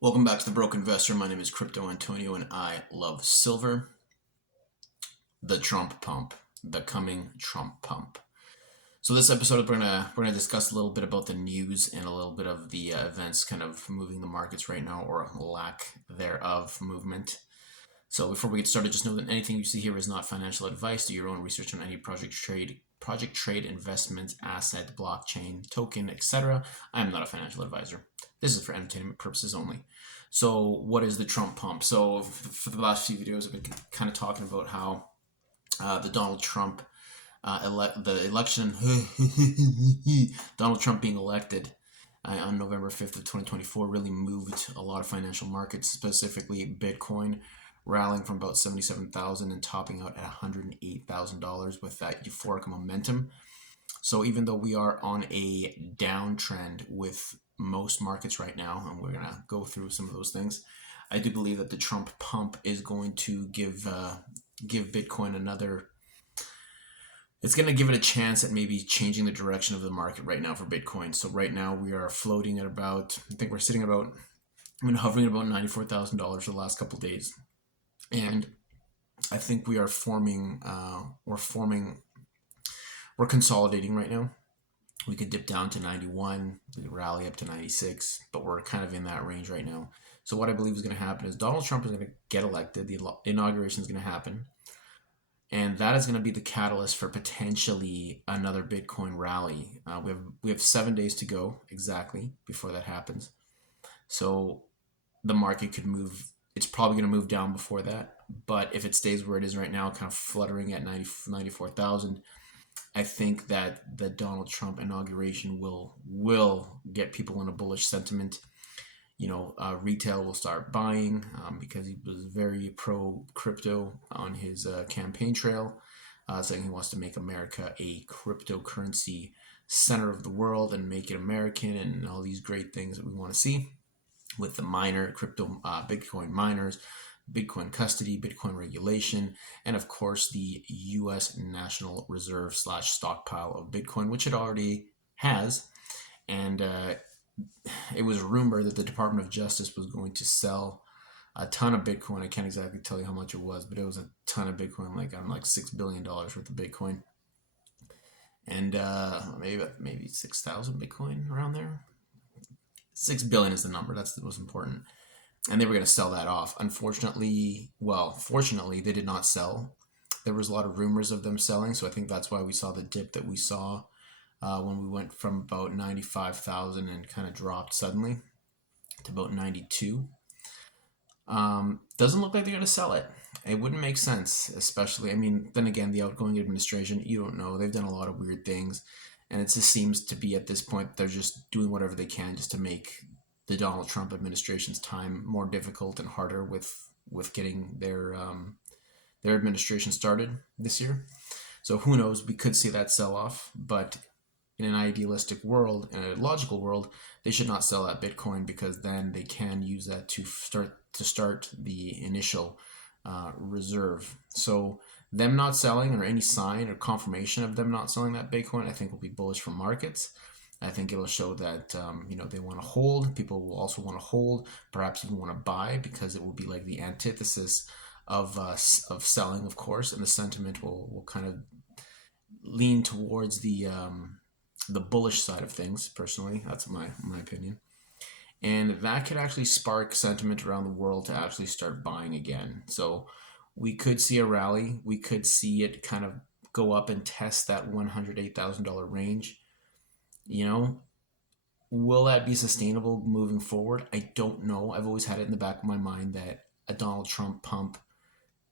Welcome back to The Broke Investor. My name is Crypto Antonio and I love silver. The Trump pump, the coming Trump pump. So this episode we're gonna discuss a little bit about the news and a little bit of the events kind of moving the markets right now, or lack thereof movement. So before we get started, just know that anything you see here is not financial advice. Do your own research on any project trade, investment, asset, blockchain, token, etc. I am not a financial advisor. This is for entertainment purposes only. So what is the Trump pump? So for the last few videos, I've been kind of talking about how the Donald Trump the election, Donald Trump being elected on November 5th of 2024 really moved a lot of financial markets, specifically Bitcoin, rallying from about 77,000 and topping out at $108,000 with that euphoric momentum. So even though we are on a downtrend with most markets right now, and we're going to go through some of those things, I do believe that the Trump pump is going to give Bitcoin another. It's going to give it a chance at maybe changing the direction of the market right now for Bitcoin. So right now we are floating at about, I think we're sitting about, I've been hovering at about $94,000 for the last couple of days. And I think we are we're consolidating right now. We could dip down to 91, we could rally up to 96, but we're kind of in that range right now. So what I believe is going to happen is Donald Trump is going to get elected. The inauguration is going to happen. And that is going to be the catalyst for potentially another Bitcoin rally. We have 7 days to go exactly before that happens. So the market could move. It's probably going to move down before that. But if it stays where it is right now, kind of fluttering at 94,000, I think that the Donald Trump inauguration will get people in a bullish sentiment. Retail will start buying because he was very pro crypto on his campaign trail, saying he wants to make America a cryptocurrency center of the world and make it American and all these great things that we want to see with the Bitcoin miners, Bitcoin custody, Bitcoin regulation, and of course the U.S. National Reserve / stockpile of Bitcoin, which it already has. And it was rumored that the Department of Justice was going to sell a ton of Bitcoin. I can't exactly tell you how much it was, but it was a ton of Bitcoin, like $6 billion worth of Bitcoin, and maybe 6,000 Bitcoin around there. 6 billion is the number. That's the most important. And they were going to sell that off. Fortunately, they did not sell. There was a lot of rumors of them selling, so I think that's why we saw the dip that we saw when we went from about 95,000 and kind of dropped suddenly to about 92. Doesn't look like they're going to sell it. It wouldn't make sense, especially, then again, the outgoing administration, you don't know. They've done a lot of weird things, and it just seems to be at this point, they're just doing whatever they can just to make the Donald Trump administration's time more difficult and harder with getting their administration started this year. So who knows? We could see that sell off, but in an idealistic world, in a logical world, they should not sell that Bitcoin because then they can use that to start the initial reserve. So them not selling, or any sign or confirmation of them not selling that Bitcoin, I think will be bullish for markets. I think it'll show that they want to hold. People will also want to hold, perhaps even want to buy, because it will be like the antithesis of selling, of course, and the sentiment will kind of lean towards the bullish side of things. Personally, that's my opinion, and that could actually spark sentiment around the world to actually start buying again. So we could see a rally. We could see it kind of go up and test that $108,000 range. Will that be sustainable moving forward? I don't know. I've always had it in the back of my mind that a Donald Trump pump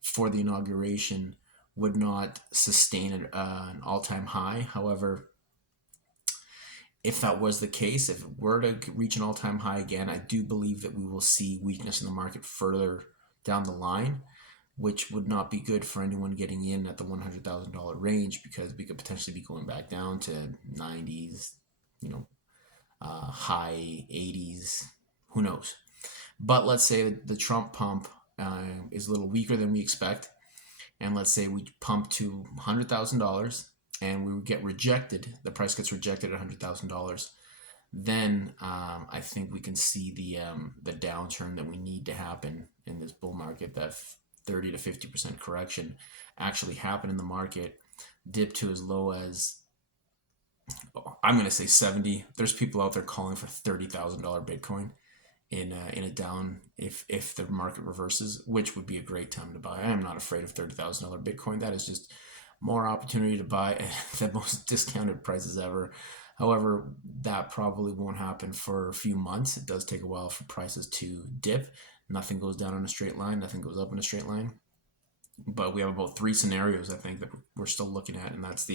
for the inauguration would not sustain an all-time high. However, if that was the case, if it were to reach an all-time high again, I do believe that we will see weakness in the market further down the line, which would not be good for anyone getting in at the $100,000 range, because we could potentially be going back down to 90s, high 80s, who knows. But let's say the Trump pump is a little weaker than we expect, and let's say we pump to $100,000 and we would get rejected, the price gets rejected at $100,000, then I think we can see the downturn that we need to happen in this bull market, that 30 to 50% correction actually happen in the market, dip to as low as, I'm going to say 70. There's people out there calling for $30,000 Bitcoin in a down, if the market reverses, which would be a great time to buy. I am not afraid of $30,000 Bitcoin. That is just more opportunity to buy at the most discounted prices ever. However, that probably won't happen for a few months. It does take a while for prices to dip. Nothing goes down in a straight line. Nothing goes up in a straight line. But we have about 3 scenarios, I think, that we're still looking at, and that's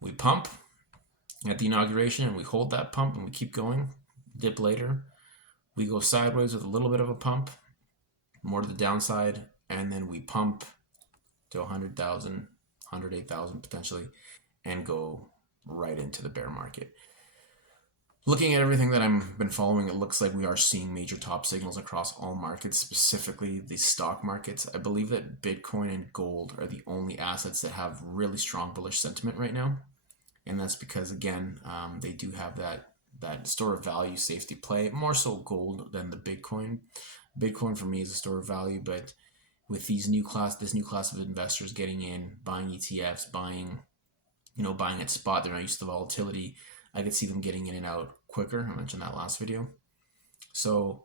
we pump at the inauguration and we hold that pump and we keep going, dip later, we go sideways with a little bit of a pump, more to the downside, and then we pump to 100,000, 108,000 potentially, and go right into the bear market. Looking at everything that I've been following, it looks like we are seeing major top signals across all markets, specifically the stock markets. I believe that Bitcoin and gold are the only assets that have really strong bullish sentiment right now. And that's because, again, they do have that store of value safety play, more so gold than the Bitcoin. Bitcoin for me is a store of value, but with this new class of investors getting in, buying ETFs, buying at spot, they're not used to the volatility. I could see them getting in and out quicker. I mentioned that last video. So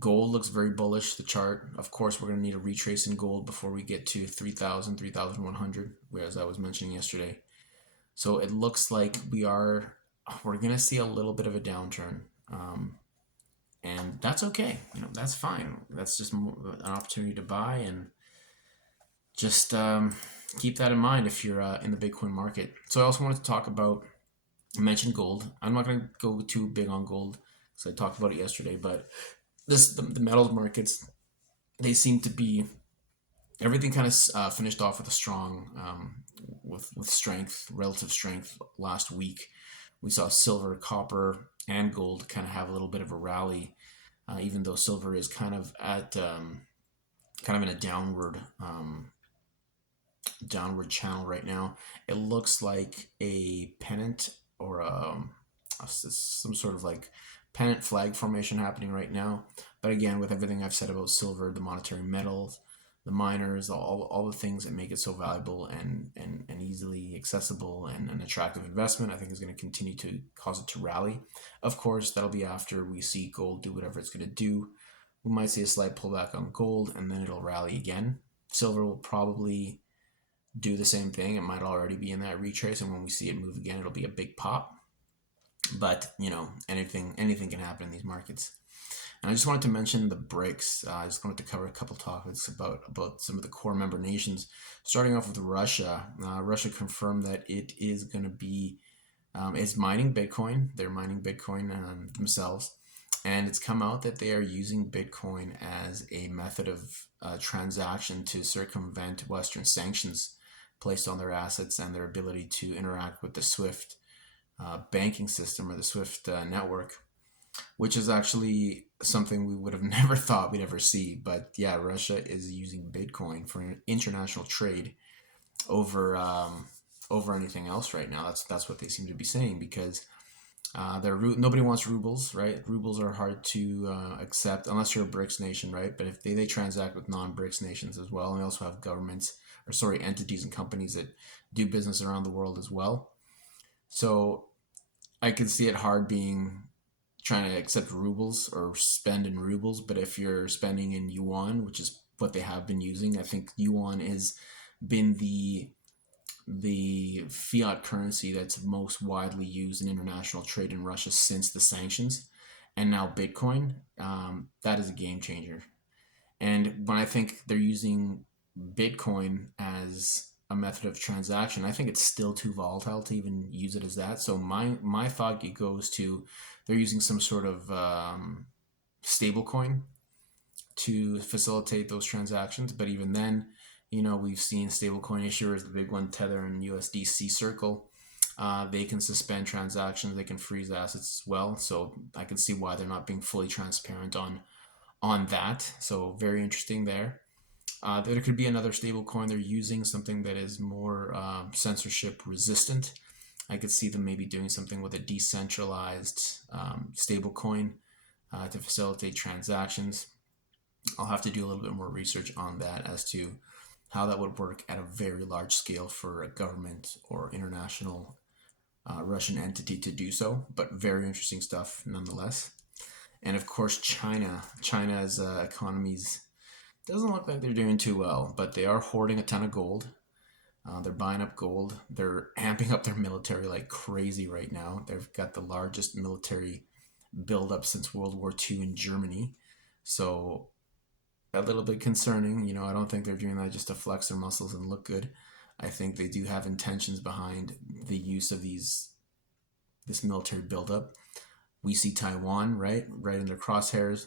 gold looks very bullish, the chart. Of course, we're going to need a retrace in gold before we get to 3,000, 3,100, as I was mentioning yesterday. So it looks like we're going to see a little bit of a downturn. And that's okay. That's fine. That's just an opportunity to buy, and just keep that in mind if you're in the Bitcoin market. So I also wanted to talk about, I mentioned gold. I'm not going to go too big on gold because I talked about it yesterday, but the metals markets, they seem to be, everything kind of finished off with a strong, with strength, relative strength last week. We saw silver, copper, and gold kind of have a little bit of a rally, even though silver is kind of in a downward channel right now. It looks like a pennant or some sort of like pennant flag formation happening right now. But again, with everything I've said about silver, the monetary metals, the miners, all the things that make it so valuable and easily accessible and an attractive investment, I think is going to continue to cause it to rally. Of course, that'll be after we see gold do whatever it's going to do. We might see a slight pullback on gold, and then it'll rally again. Silver will probably do the same thing. It might already be in that retrace, and when we see it move again, it'll be a big pop. But anything can happen in these markets. And I just wanted to mention the BRICS. I just wanted to cover a couple topics about some of the core member nations. Starting off with Russia. Russia confirmed that it is going to be is mining Bitcoin. They're mining Bitcoin themselves, and it's come out that they are using Bitcoin as a method of transaction to circumvent Western sanctions placed on their assets and their ability to interact with the SWIFT banking system, or the SWIFT network, which is actually something we would have never thought we'd ever see. But yeah, Russia is using Bitcoin for an international trade over anything else right now. That's what they seem to be saying, because nobody wants rubles, right? Rubles are hard to accept unless you're a BRICS nation, right? But if they transact with non-BRICS nations as well, and they also have entities and companies that do business around the world as well. So I can see it hard trying to accept rubles or spend in rubles. But if you're spending in yuan, which is what they have been using, I think yuan has been the fiat currency that's most widely used in international trade in Russia since the sanctions. And now Bitcoin, that is a game changer. And when I think they're using Bitcoin as a method of transaction, I think it's still too volatile to even use it as that. So my thought goes to, they're using some sort of stable coin to facilitate those transactions. But even then, we've seen stablecoin issuers, the big one, Tether and USDC Circle, they can suspend transactions, they can freeze assets as well. So I can see why they're not being fully transparent on that. So very interesting there. There could be another stablecoin they're using, something that is more censorship resistant. I could see them maybe doing something with a decentralized stable coin to facilitate transactions. I'll have to do a little bit more research on that as to how that would work at a very large scale for a government or international Russian entity to do so, but very interesting stuff nonetheless. And of course, China. China's economies doesn't look like they're doing too well, but they are hoarding a ton of gold. They're buying up gold. They're amping up their military like crazy right now. They've got the largest military buildup since World War II in Germany. So a little bit concerning. I don't think they're doing that just to flex their muscles and look good. I think they do have intentions behind the use of this military buildup. We see Taiwan right in their crosshairs.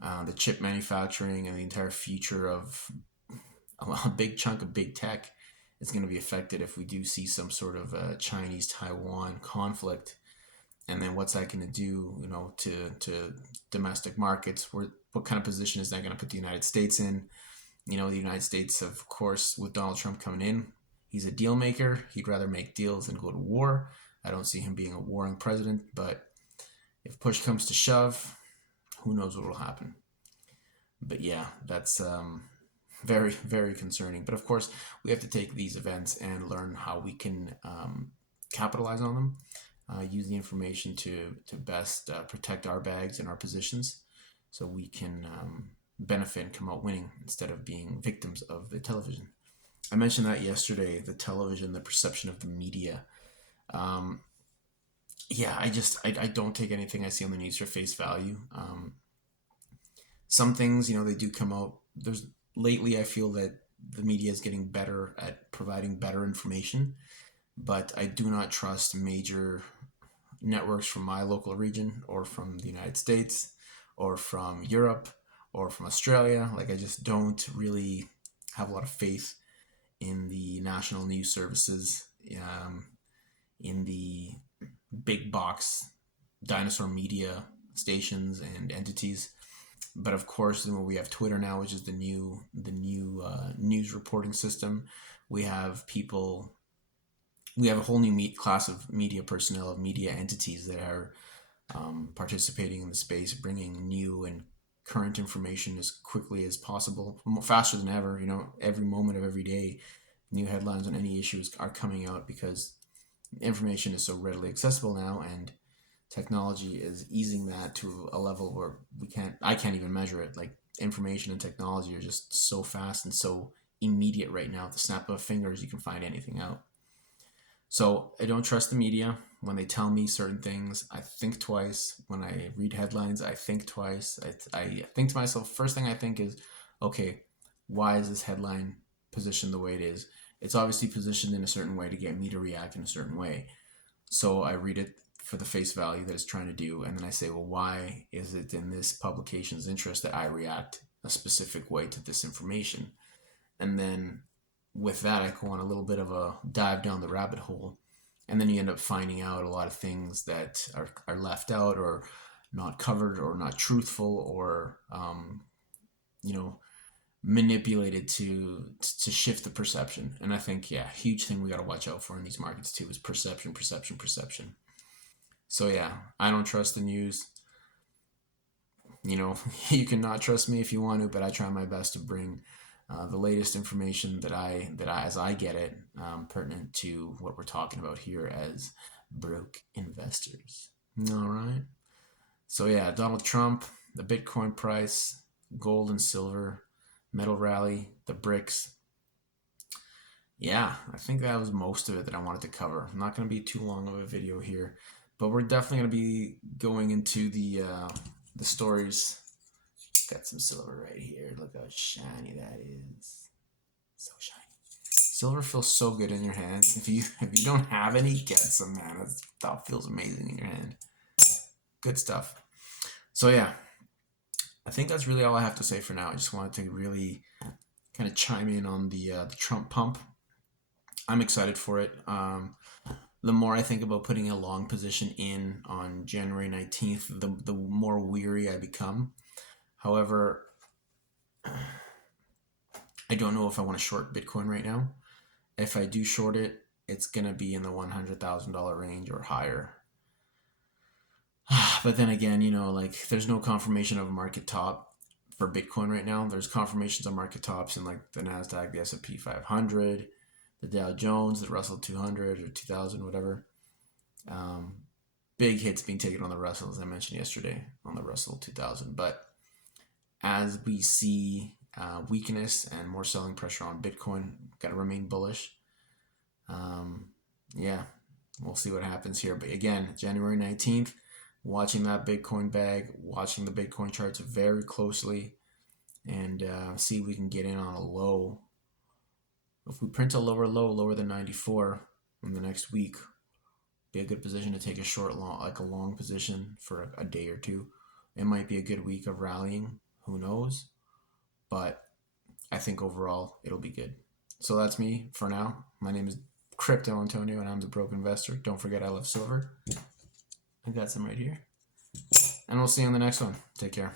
The chip manufacturing and the entire future of a big chunk of big tech is going to be affected if we do see some sort of Chinese-Taiwan conflict. And then what's that going to do, to domestic markets? What kind of position is that going to put the United States in? The United States, of course, with Donald Trump coming in, he's a deal maker. He'd rather make deals than go to war. I don't see him being a warring president, but if push comes to shove, who knows what will happen. But yeah, that's very, very concerning. But of course, we have to take these events and learn how we can capitalize on them, use the information to best protect our bags and our positions so we can benefit and come out winning instead of being victims of the television. I mentioned that yesterday, the television, the perception of the media. Yeah, I don't take anything I see on the news for face value. Some things, they do come out. Lately, I feel that the media is getting better at providing better information, but I do not trust major networks from my local region or from the United States or from Europe or from Australia. Like, I just don't really have a lot of faith in the national news services, in the big box dinosaur media stations and entities. But of course, we have Twitter now, which is the new news reporting system. We have a whole new class of media personnel, of media entities that are participating in the space, bringing new and current information as quickly as possible, faster than ever. Every moment of every day, new headlines on any issues are coming out because information is so readily accessible now, and technology is easing that to a level where I can't even measure it. Like, information and technology are just so fast and so immediate right now. At the snap of fingers, you can find anything out. So I don't trust the media. When they tell me certain things, I think twice. When I read headlines, I think twice. I think to myself, first thing I think is, okay, why is this headline positioned the way it is? It's obviously positioned in a certain way to get me to react in a certain way. So I read it for the face value that it's trying to do, and then I say, well, why is it in this publication's interest that I react a specific way to this information? And then with that, I go on a little bit of a dive down the rabbit hole, and then you end up finding out a lot of things that are left out or not covered or not truthful or manipulated to shift the perception. And I think, yeah, huge thing we got to watch out for in these markets too is perception. So yeah, I don't trust the news. You can not trust me if you want to, but I try my best to bring the latest information that I as I get it, pertinent to what we're talking about here as broke investors. All right. So yeah, Donald Trump, the Bitcoin price, gold and silver, metal rally, the BRICS. Yeah, I think that was most of it that I wanted to cover. I'm not going to be too long of a video here, but we're definitely going to be going into the stories. Got some silver right here. Look how shiny that is. So shiny. Silver feels so good in your hand. If you don't have any, get some, man. That feels amazing in your hand. Good stuff. So yeah, I think that's really all I have to say for now. I just wanted to really kind of chime in on the Trump pump. I'm excited for it. The more I think about putting a long position in on January 19th, the more weary I become. However, I don't know if I want to short Bitcoin right now. If I do short it, it's going to be in the $100,000 range or higher. But then again, like there's no confirmation of a market top for Bitcoin right now. There's confirmations of market tops in like the NASDAQ, the S&P 500, the Dow Jones, the Russell 200 or 2000, whatever. Big hits being taken on the Russell, as I mentioned yesterday, on the Russell 2000. But as we see weakness and more selling pressure on Bitcoin, got to remain bullish. Yeah, we'll see what happens here. But again, January 19th, watching that Bitcoin bag, watching the Bitcoin charts very closely, and see if we can get in on a low. If we print a lower low, lower than 94 in the next week, be a good position to take a short, long, like a long position for a day or two. It might be a good week of rallying. Who knows? But I think overall it'll be good. So that's me for now. My name is Crypto Antonio, and I'm the Broke Investor. Don't forget I love silver. I got some right here. And we'll see you on the next one. Take care.